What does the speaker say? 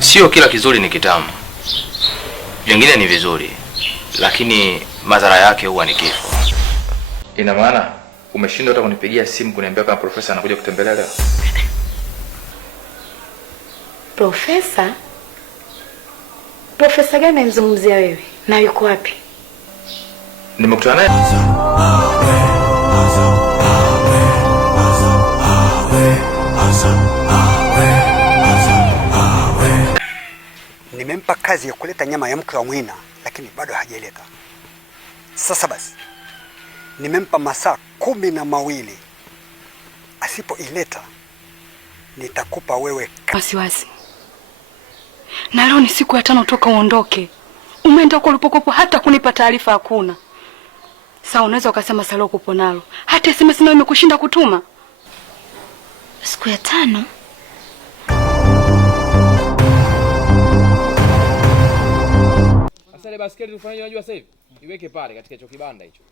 Sio kila kizuri ni kitamu. Vingine ni vizuri, lakini madhara yake huwa ni kifo. Ina maana umeshindwa hata kunipigia simu kuniambia kama profesa anakuja kutembelea leo? Profesa? Profesa gani unamzungumzia wewe? Na yuko wapi? Nimekutana naye. Nimempa kazi ya kuleta nyama ya mke wa Mwina, lakini bado hajaleta. Sasa basi, nimempa masaa 12. Asipoileta nitakupa wewe wasiwasi. Na leo ni siku ya 5 toka uondoke. Umeenda kwa ulipokopo hata kunipa taarifa hakuna. Sasa unaweza ukasema salo kupo nalo. Hata SMS nayo imekushinda kutuma. Siku ya 5? Sasa ile basketi ufanye unajua sasa hivi? Iweke pale katika hicho kibanda hicho.